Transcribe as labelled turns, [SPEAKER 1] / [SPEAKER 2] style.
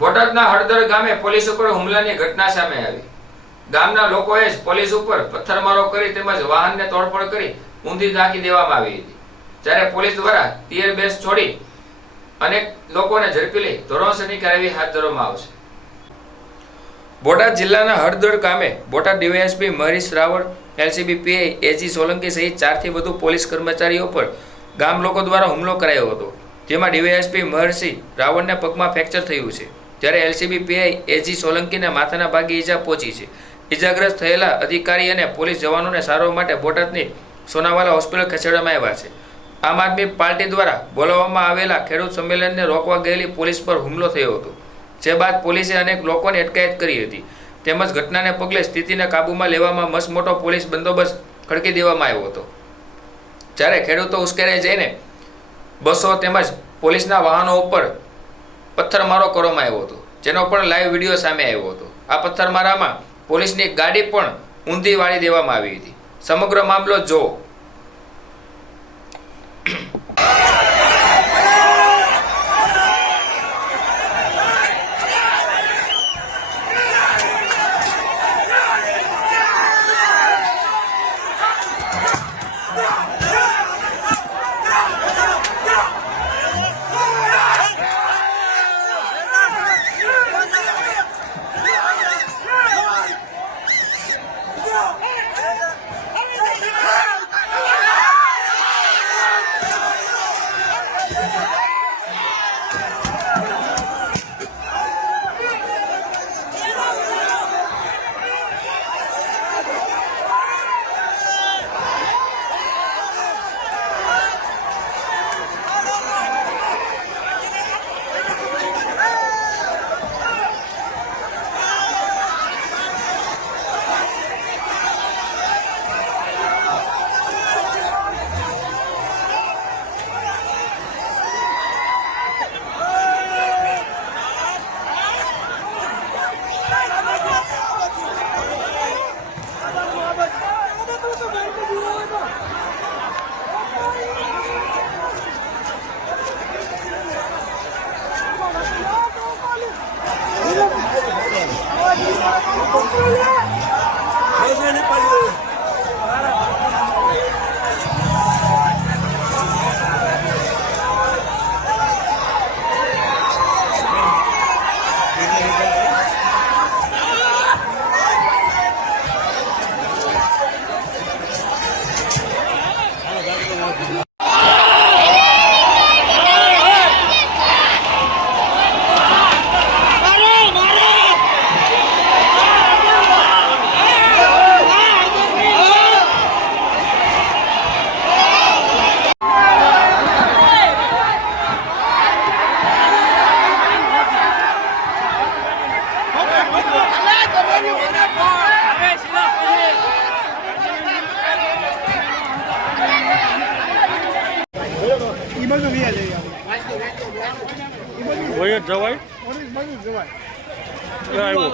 [SPEAKER 1] બોટાદના હળદર ગામે પોલીસ ઉપર હુમલાની ઘટના સામે આવી. ગામના લોકોએ જ પોલીસ ઉપર પથ્થરમારો કરી તેમજ વાહનને તોડફોડ કરી ઊંધી નાખી દેવામાં આવી હતી. જ્યારે પોલીસ દ્વારા ટીયર બેસ છોડી અનેક લોકોને ઝડપી લઈ ધોરણસરની કાર્યવાહી હાથ ધરવામાં આવશે. બોટાદ જિલ્લાના હળદર ગામે Botad DYSP Mahesh Raval, LCB PI A G Solanki સહિત ચારથી વધુ પોલીસ કર્મચારીઓ પર ગામ લોકો દ્વારા હુમલો કરાયો હતો. જેમાં ડીવાયએસપી મહર્ષિ રાવળને પગમાં ફ્રેક્ચર થયું છે. જ્યારે એલસીબી પીઆઈ એજી સોલંકીને માથાના ભાગે ઈજા પહોંચી છે. ઈજાગ્રસ્ત થયેલા અધિકારી અને પોલીસ જવાનોને સારવાર માટે બોટાદની સોનાવાલા હોસ્પિટલ ખસેડવામાં આવ્યા છે. આમ આદમી પાર્ટી દ્વારા બોલાવવામાં આવેલા ખેડૂત સંમેલનને રોકવા ગયેલી પોલીસ પર હુમલો થયો હતો, જે બાદ પોલીસે અનેક લોકોની અટકાયત કરી હતી. તેમજ ઘટનાને પગલે સ્થિતિને કાબૂમાં લેવામાં મસમોટો પોલીસ બંદોબસ્ત ખડકી દેવામાં આવ્યો હતો. જ્યારે ખેડૂતો ઉશ્કેરાઈ જઈને બસો તેમજ પોલીસના વાહનો ઉપર પથ્થરમારો કરવામાં આવ્યો હતો. જેનો પણ લાઈવ વીડિયો સામે આવ્યો હતો. આ પથ્થરમારામાં પોલીસની ગાડી પણ ઊંધી વાળી દેવામાં આવી હતી. સમગ્ર મામલો જો
[SPEAKER 2] Thank you. જવાય?
[SPEAKER 3] આવ્યો.